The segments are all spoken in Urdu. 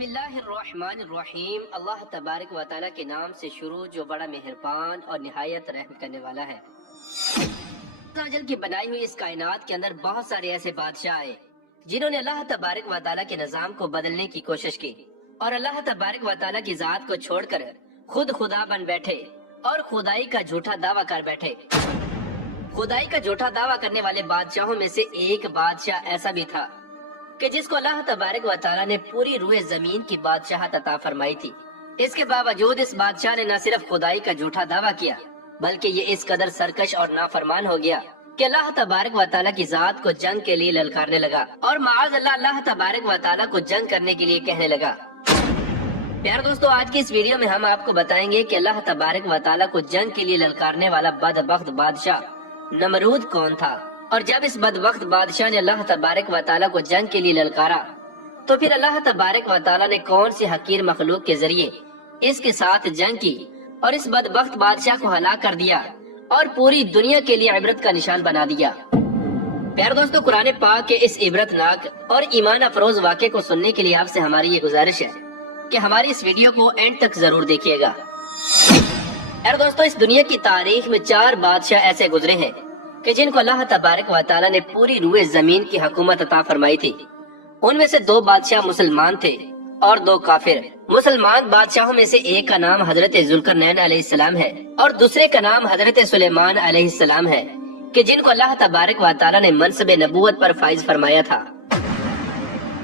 بسم اللہ الرحمن الرحیم، اللہ تبارک و تعالیٰ کے نام سے شروع جو بڑا مہربان اور نہایت رحم کرنے والا ہے۔ اللہ کی بنائی ہوئی اس کائنات کے اندر بہت سارے ایسے بادشاہ آئے جنہوں نے اللہ تبارک و تعالیٰ کے نظام کو بدلنے کی کوشش کی اور اللہ تبارک و تعالیٰ کی ذات کو چھوڑ کر خود خدا بن بیٹھے اور خدائی کا جھوٹا دعویٰ کر بیٹھے۔ خدائی کا جھوٹا دعویٰ کرنے والے بادشاہوں میں سے ایک بادشاہ ایسا بھی تھا کہ جس کو اللہ تبارک و تعالیٰ نے پوری روئے زمین کی بادشاہت عطا فرمائی تھی۔ اس کے باوجود اس بادشاہ نے نہ صرف خدائی کا جھوٹا دعویٰ کیا بلکہ یہ اس قدر سرکش اور نافرمان ہو گیا کہ اللہ تبارک و تعالیٰ کی ذات کو جنگ کے لیے للکارنے لگا اور معاذ اللہ تبارک و تعالیٰ کو جنگ کرنے کے لیے کہنے لگا۔ پیارے دوستو، آج کی اس ویڈیو میں ہم آپ کو بتائیں گے کہ اللہ تبارک و تعالیٰ کو جنگ کے لیے للکارنے والا بدبخت بادشاہ نمرود کون تھا، اور جب اس بدبخت بادشاہ نے اللہ تبارک و تعالیٰ کو جنگ کے لیے للکارا تو پھر اللہ تبارک و تعالیٰ نے کون سی حقیر مخلوق کے ذریعے اس کے ساتھ جنگ کی اور اس بدبخت بادشاہ کو ہلاک کر دیا اور پوری دنیا کے لیے عبرت کا نشان بنا دیا۔ پیارے دوستو، قرآن پاک کے اس عبرت ناک اور ایمان افروز واقعے کو سننے کے لیے آپ سے ہماری یہ گزارش ہے کہ ہماری اس ویڈیو کو اینڈ تک ضرور دیکھیے گا۔ پیارے دوستو، اس دنیا کی تاریخ میں 4 بادشاہ ایسے گزرے ہیں کہ جن کو اللہ تبارک و تعالیٰ نے پوری روئے زمین کی حکومت عطا فرمائی تھی۔ ان میں سے 2 بادشاہ مسلمان تھے اور 2 کافر۔ مسلمان بادشاہوں میں سے ایک کا نام حضرت ذوالقرنین علیہ السلام ہے اور دوسرے کا نام حضرت سلیمان علیہ السلام ہے کہ جن کو اللہ تبارک و تعالیٰ نے منصب نبوت پر فائز فرمایا تھا۔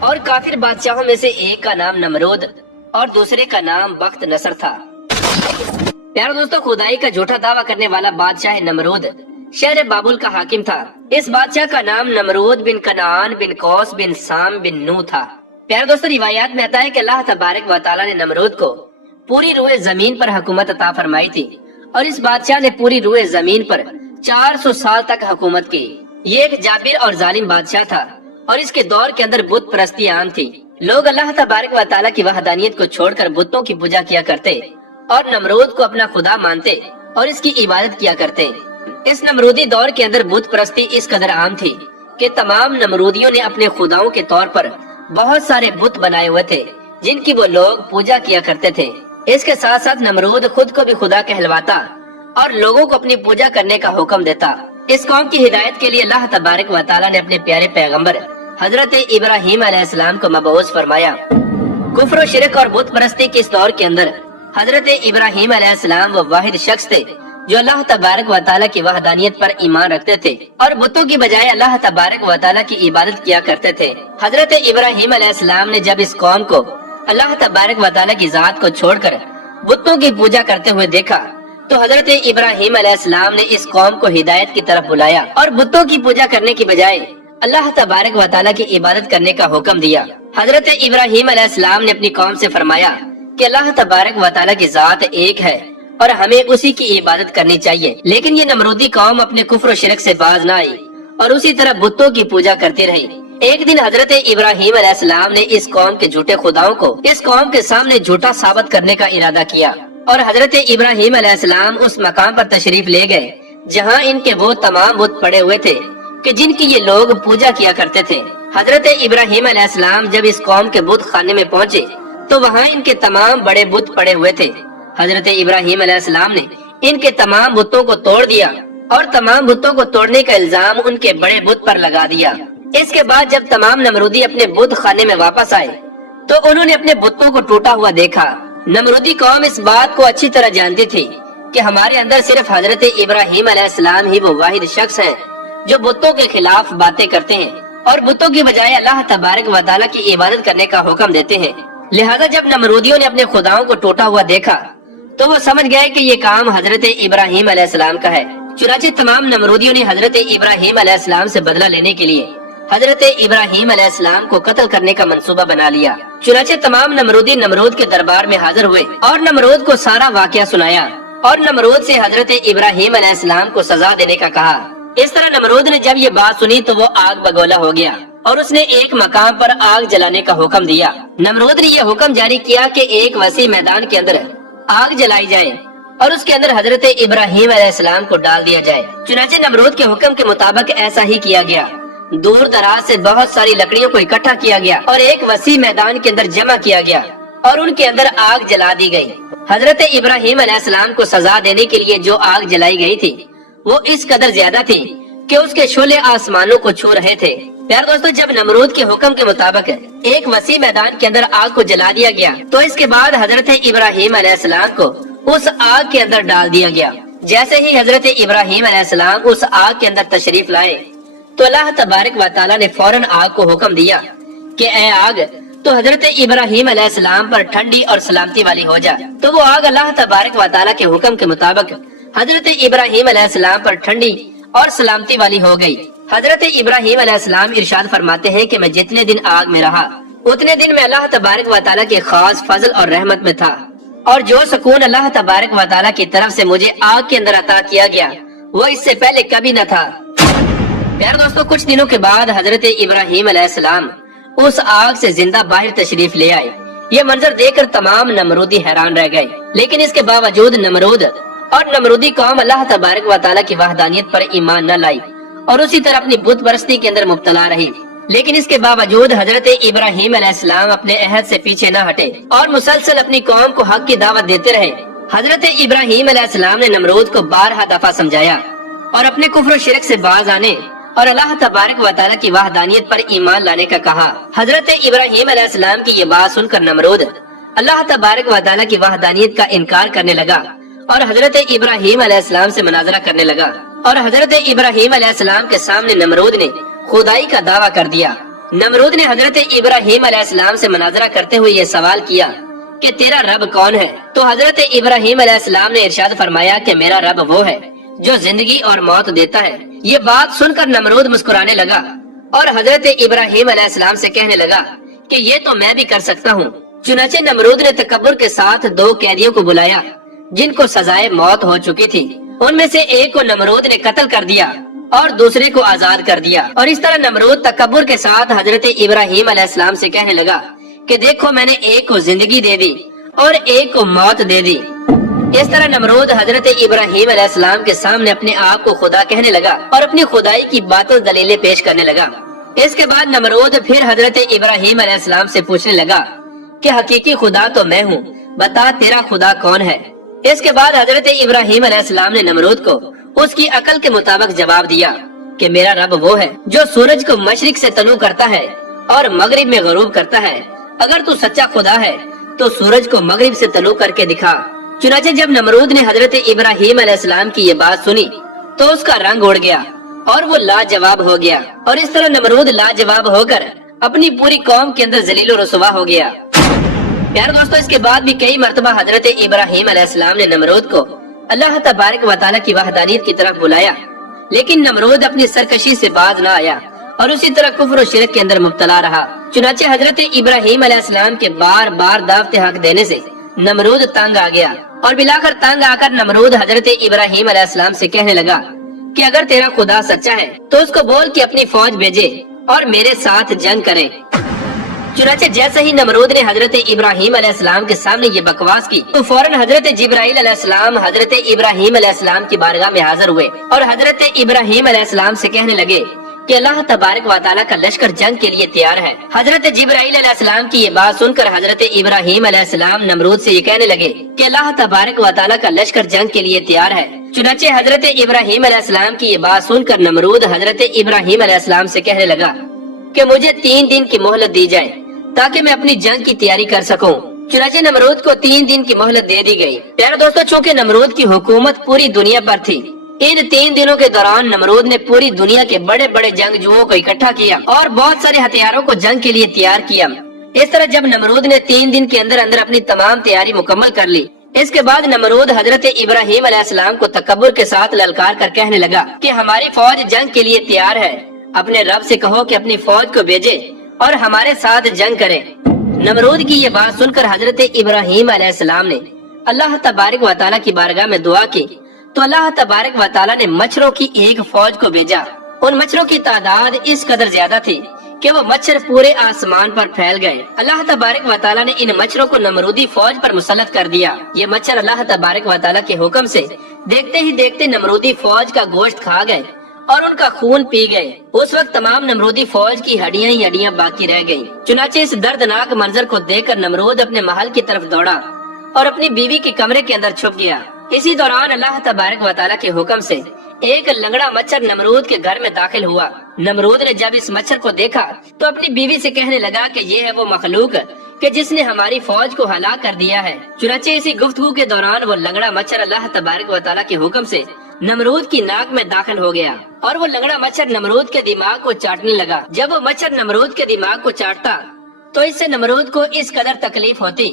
اور کافر بادشاہوں میں سے ایک کا نام نمرود اور دوسرے کا نام بخت نصر تھا۔ پیارے دوستو، خدائی کا جھوٹا دعویٰ کرنے والا بادشاہ نمرود شہر بابل کا حاکم تھا۔ اس بادشاہ کا نام نمرود بن کنعان بن کوس بن سام بن نو تھا۔ پیارے دوستو، روایات میں آتا ہے کہ اللہ تبارک و تعالیٰ نے نمرود کو پوری روئے زمین پر حکومت عطا فرمائی تھی اور اس بادشاہ نے پوری روئے زمین پر 400 سال تک حکومت کی۔ یہ ایک جابر اور ظالم بادشاہ تھا اور اس کے دور کے اندر بت پرستی عام تھی۔ لوگ اللہ تبارک و تعالیٰ کی وحدانیت کو چھوڑ کر بتوں کی پوجا کیا کرتے اور نمرود کو اپنا خدا مانتے اور اس کی عبادت کیا کرتے۔ اس نمرودی دور کے اندر بت پرستی اس قدر عام تھی کہ تمام نمرودیوں نے اپنے خداؤں کے طور پر بہت سارے بت بنائے ہوئے تھے جن کی وہ لوگ پوجا کیا کرتے تھے۔ اس کے ساتھ ساتھ نمرود خود کو بھی خدا کہلواتا اور لوگوں کو اپنی پوجا کرنے کا حکم دیتا۔ اس قوم کی ہدایت کے لیے اللہ تبارک و تعالیٰ نے اپنے پیارے پیغمبر حضرت ابراہیم علیہ السلام کو مبعوث فرمایا۔ کفر و شرک اور بت پرستی کے اس دور کے اندر حضرت ابراہیم علیہ السلام وہ واحد شخص تھے جو اللہ تبارک و تعالیٰ کی وحدانیت پر ایمان رکھتے تھے اور بتوں کی بجائے اللہ تبارک و تعالیٰ کی عبادت کیا کرتے تھے۔ حضرت ابراہیم علیہ السلام نے جب اس قوم کو اللہ تبارک و تعالیٰ کی ذات کو چھوڑ کر بتوں کی پوجا کرتے ہوئے دیکھا تو حضرت ابراہیم علیہ السلام نے اس قوم کو ہدایت کی طرف بلایا اور بتوں کی پوجا کرنے کی بجائے اللہ تبارک و تعالیٰ کی عبادت کرنے کا حکم دیا۔ حضرت ابراہیم علیہ السلام نے اپنی قوم سے فرمایا کہ اللہ تبارک و تعالیٰ کی ذات ایک ہے اور ہمیں اسی کی عبادت کرنی چاہیے، لیکن یہ نمرودی قوم اپنے کفر و شرک سے باز نہ آئی اور اسی طرح بتوں کی پوجا کرتی رہی۔ ایک دن حضرت ابراہیم علیہ السلام نے اس قوم کے جھوٹے خداؤں کو اس قوم کے سامنے جھوٹا ثابت کرنے کا ارادہ کیا اور حضرت ابراہیم علیہ السلام اس مقام پر تشریف لے گئے جہاں ان کے وہ تمام بت پڑے ہوئے تھے کہ جن کی یہ لوگ پوجا کیا کرتے تھے۔ حضرت ابراہیم علیہ السلام جب اس قوم کے بت خانے میں پہنچے تو وہاں ان کے تمام بڑے بت پڑے ہوئے تھے۔ حضرت ابراہیم علیہ السلام نے ان کے تمام بتوں کو توڑ دیا اور تمام بتوں کو توڑنے کا الزام ان کے بڑے بت پر لگا دیا۔ اس کے بعد جب تمام نمرودی اپنے بت خانے میں واپس آئے تو انہوں نے اپنے بتوں کو ٹوٹا ہوا دیکھا۔ نمرودی قوم اس بات کو اچھی طرح جانتی تھی کہ ہمارے اندر صرف حضرت ابراہیم علیہ السلام ہی وہ واحد شخص ہیں جو بتوں کے خلاف باتیں کرتے ہیں اور بتوں کی بجائے اللہ تبارک و تعالیٰ کی عبادت کرنے کا حکم دیتے ہیں۔ لہذا جب نمرودیوں نے اپنے خداؤں کو ٹوٹا ہوا دیکھا تو وہ سمجھ گئے کہ یہ کام حضرت ابراہیم علیہ السلام کا ہے۔ چنانچہ تمام نمرودیوں نے حضرت ابراہیم علیہ السلام سے بدلہ لینے کے لیے حضرت ابراہیم علیہ السلام کو قتل کرنے کا منصوبہ بنا لیا۔ چنانچہ تمام نمرودی نمرود کے دربار میں حاضر ہوئے اور نمرود کو سارا واقعہ سنایا اور نمرود سے حضرت ابراہیم علیہ السلام کو سزا دینے کا کہا۔ اس طرح نمرود نے جب یہ بات سنی تو وہ آگ بگولا ہو گیا اور اس نے ایک مقام پر آگ جلانے کا حکم دیا۔ نمرود نے یہ حکم جاری کیا کہ ایک وسیع میدان کے اندر آگ جلائی جائے اور اس کے اندر حضرت ابراہیم علیہ السلام کو ڈال دیا جائے۔ چنانچہ نمرود کے حکم کے مطابق ایسا ہی کیا گیا۔ دور دراز سے بہت ساری لکڑیوں کو اکٹھا کیا گیا اور ایک وسیع میدان کے اندر جمع کیا گیا اور ان کے اندر آگ جلا دی گئی۔ حضرت ابراہیم علیہ السلام کو سزا دینے کے لیے جو آگ جلائی گئی تھی وہ اس قدر زیادہ تھی کہ اس کے شعلے آسمانوں کو چھو رہے تھے۔ پیارے دوستو، جب نمرود کے حکم کے مطابق ایک وسیع میدان کے اندر آگ کو جلا دیا گیا تو اس کے بعد حضرت ابراہیم علیہ السلام کو اس آگ کے اندر ڈال دیا گیا۔ جیسے ہی حضرت ابراہیم علیہ السلام اس آگ کے اندر تشریف لائے تو اللہ تبارک و تعالیٰ نے فوراً آگ کو حکم دیا کہ اے آگ تو حضرت ابراہیم علیہ السلام پر ٹھنڈی اور سلامتی والی ہو جا۔ تو وہ آگ اللہ تبارک و تعالیٰ کے حکم کے مطابق حضرت ابراہیم علیہ السلام پر ٹھنڈی اور سلامتی والی ہو گئی۔ حضرت ابراہیم علیہ السلام ارشاد فرماتے ہیں کہ میں جتنے دن آگ میں رہا اتنے دن میں اللہ تبارک و تعالیٰ کے خاص فضل اور رحمت میں تھا، اور جو سکون اللہ تبارک و تعالیٰ کی طرف سے مجھے آگ کے اندر عطا کیا گیا وہ اس سے پہلے کبھی نہ تھا۔ پیارے دوستو، کچھ دنوں کے بعد حضرت ابراہیم علیہ السلام اس آگ سے زندہ باہر تشریف لے آئے۔ یہ منظر دیکھ کر تمام نمرودی حیران رہ گئے، لیکن اس کے باوجود نمرود اور نمرودی قوم اللہ تبارک و تعالیٰ کی وحدانیت پر ایمان نہ لائی اور اسی طرح اپنی بت پرستی کے اندر مبتلا رہی۔ لیکن اس کے باوجود حضرت ابراہیم علیہ السلام اپنے عہد سے پیچھے نہ ہٹے اور مسلسل اپنی قوم کو حق کی دعوت دیتے رہے۔ حضرت ابراہیم علیہ السلام نے نمرود کو بارہا دفعہ سمجھایا اور اپنے کفر و شرک سے باز آنے اور اللہ تبارک و تعالیٰ کی وحدانیت پر ایمان لانے کا کہا۔ حضرت ابراہیم علیہ السلام کی یہ بات سن کر نمرود اللہ تبارک و تعالیٰ کی وحدانیت کا انکار کرنے لگا اور حضرت ابراہیم علیہ السلام سے مناظرہ کرنے لگا، اور حضرت ابراہیم علیہ السلام کے سامنے نمرود نے خدائی کا دعویٰ کر دیا۔ نمرود نے حضرت ابراہیم علیہ السلام سے مناظرہ کرتے ہوئے یہ سوال کیا کہ تیرا رب کون ہے؟ تو حضرت ابراہیم علیہ السلام نے ارشاد فرمایا کہ میرا رب وہ ہے جو زندگی اور موت دیتا ہے۔ یہ بات سن کر نمرود مسکرانے لگا اور حضرت ابراہیم علیہ السلام سے کہنے لگا کہ یہ تو میں بھی کر سکتا ہوں۔ چنانچہ نمرود نے تکبر کے ساتھ 2 قیدیوں کو بلایا جن کو سزائے موت ہو چکی تھی۔ ان میں سے ایک کو نمرود نے قتل کر دیا اور دوسرے کو آزاد کر دیا، اور اس طرح نمرود تکبر کے ساتھ حضرت ابراہیم علیہ السلام سے کہنے لگا کہ دیکھو میں نے ایک کو زندگی دے دی اور ایک کو موت دے دی۔ اس طرح نمرود حضرت ابراہیم علیہ السلام کے سامنے اپنے آپ کو خدا کہنے لگا اور اپنی خدائی کی باطل دلیلیں پیش کرنے لگا۔ اس کے بعد نمرود پھر حضرت ابراہیم علیہ السلام سے پوچھنے لگا کہ حقیقی خدا تو میں ہوں، بتا تیرا خدا کون ہے؟ اس کے بعد حضرت ابراہیم علیہ السلام نے نمرود کو اس کی عقل کے مطابق جواب دیا کہ میرا رب وہ ہے جو سورج کو مشرق سے طلوع کرتا ہے اور مغرب میں غروب کرتا ہے۔ اگر تو سچا خدا ہے تو سورج کو مغرب سے طلوع کر کے دکھا۔ چنانچہ جب نمرود نے حضرت ابراہیم علیہ السلام کی یہ بات سنی تو اس کا رنگ اڑ گیا اور وہ لاجواب ہو گیا، اور اس طرح نمرود لاجواب ہو کر اپنی پوری قوم کے اندر ذلیل و رسوا ہو گیا۔ پیارے دوستو، اس کے بعد بھی کئی مرتبہ حضرت ابراہیم علیہ السلام نے نمرود کو اللہ تبارک و تعالیٰ کی وحدانیت کی طرف بلایا، لیکن نمرود اپنی سرکشی سے باز نہ آیا اور اسی طرح کفر و شرک کے اندر مبتلا رہا۔ چنانچہ حضرت ابراہیم علیہ السلام کے بار بار دعوت حق دینے سے نمرود تنگ آ گیا، اور بلاخر تنگ آ کر نمرود حضرت ابراہیم علیہ السلام سے کہنے لگا کہ اگر تیرا خدا سچا ہے تو اس کو بول کہ اپنی فوج بھیجے اور میرے ساتھ جنگ کرے۔ چنانچہ جیسے ہی نمرود نے حضرت ابراہیم علیہ السلام کے سامنے یہ بکواس کی تو فوراً حضرت جبرائیل علیہ السلام حضرت ابراہیم علیہ السلام کی بارگاہ میں حاضر ہوئے اور حضرت ابراہیم علیہ السلام سے کہنے لگے کہ اللہ تبارک و تعالیٰ کا لشکر جنگ کے لیے تیار ہے۔ حضرت جبرائیل علیہ السلام کی یہ بات سن کر حضرت ابراہیم علیہ السلام نمرود سے یہ کہنے لگے کہ اللہ تبارک و تعالیٰ کا لشکر جنگ کے لیے تیار ہے۔ چنانچہ حضرت ابراہیم علیہ السلام کی یہ بات سن کر نمرود حضرت ابراہیم علیہ السلام سے کہنے لگا کہ مجھے 3 دن کی مہلت دی جائے تاکہ میں اپنی جنگ کی تیاری کر سکوں۔ چنانچہ نمرود کو 3 دن کی مہلت دے دی گئی۔ پیارے دوستو، چونکہ نمرود کی حکومت پوری دنیا پر تھی، ان 3 دنوں کے دوران نمرود نے پوری دنیا کے بڑے بڑے جنگجوؤں کو اکٹھا کیا اور بہت سارے ہتھیاروں کو جنگ کے لیے تیار کیا۔ اس طرح جب نمرود نے 3 دن کے اندر اندر اپنی تمام تیاری مکمل کر لی، اس کے بعد نمرود حضرت ابراہیم علیہ السلام کو تکبر کے ساتھ للکار کر کہنے لگا کہ ہماری فوج جنگ کے لیے تیار ہے، اپنے رب سے کہو کہ اپنی فوج کو بھیجے اور ہمارے ساتھ جنگ کرے۔ نمرود کی یہ بات سن کر حضرت ابراہیم علیہ السلام نے اللہ تبارک و تعالیٰ کی بارگاہ میں دعا کی تو اللہ تبارک و تعالیٰ نے مچھروں کی ایک فوج کو بھیجا۔ ان مچھروں کی تعداد اس قدر زیادہ تھی کہ وہ مچھر پورے آسمان پر پھیل گئے۔ اللہ تبارک و تعالیٰ نے ان مچھروں کو نمرودی فوج پر مسلط کر دیا۔ یہ مچھر اللہ تبارک و تعالیٰ کے حکم سے دیکھتے ہی دیکھتے نمرودی فوج کا گوشت کھا گئے اور ان کا خون پی گئے۔ اس وقت تمام نمرودی فوج کی ہڈیاں ہی ہڈیاں باقی رہ گئیں۔ چنانچہ اس دردناک منظر کو دیکھ کر نمرود اپنے محل کی طرف دوڑا اور اپنی بیوی کے کمرے کے اندر چھپ گیا۔ اسی دوران اللہ تبارک و تعالیٰ کے حکم سے ایک لنگڑا مچھر نمرود کے گھر میں داخل ہوا۔ نمرود نے جب اس مچھر کو دیکھا تو اپنی بیوی سے کہنے لگا کہ یہ ہے وہ مخلوق کہ جس نے ہماری فوج کو ہلاک کر دیا ہے۔ چنانچہ اسی گفتگو کے دوران وہ لنگڑا مچھر اللہ تبارک و تعالیٰ کے حکم سے نمرود کی ناک میں داخل ہو گیا اور وہ لنگڑا مچھر نمرود کے دماغ کو چاٹنے لگا۔ جب وہ مچھر نمرود کے دماغ کو چاٹتا تو اس سے نمرود کو اس قدر تکلیف ہوتی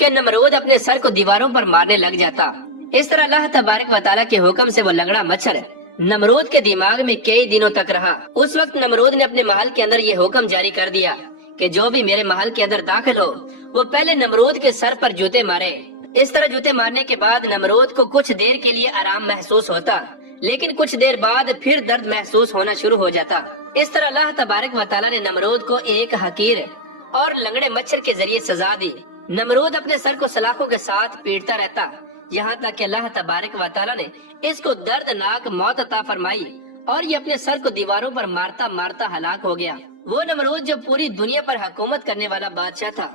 کہ نمرود اپنے سر کو دیواروں پر مارنے لگ جاتا۔ اس طرح اللہ تبارک و تعالیٰ کے حکم سے وہ لنگڑا مچھر نمرود کے دماغ میں کئی دنوں تک رہا۔ اس وقت نمرود نے اپنے محل کے اندر یہ حکم جاری کر دیا کہ جو بھی میرے محل کے اندر داخل ہو وہ پہلے نمرود کے سر پر جوتے مارے۔ اس طرح جوتے مارنے کے بعد نمرود کو کچھ دیر کے لیے آرام محسوس ہوتا، لیکن کچھ دیر بعد پھر درد محسوس ہونا شروع ہو جاتا۔ اس طرح اللہ تبارک و تعالیٰ نے نمرود کو ایک حقیر اور لنگڑے مچھر کے ذریعے سزا دی۔ نمرود اپنے سر کو سلاخوں کے ساتھ پیٹتا رہتا، یہاں تک کہ اللہ تبارک و تعالیٰ نے اس کو دردناک موت عطا فرمائی اور یہ اپنے سر کو دیواروں پر مارتا مارتا ہلاک ہو گیا۔ وہ نمرود جو پوری دنیا پر حکومت کرنے والا بادشاہ تھا،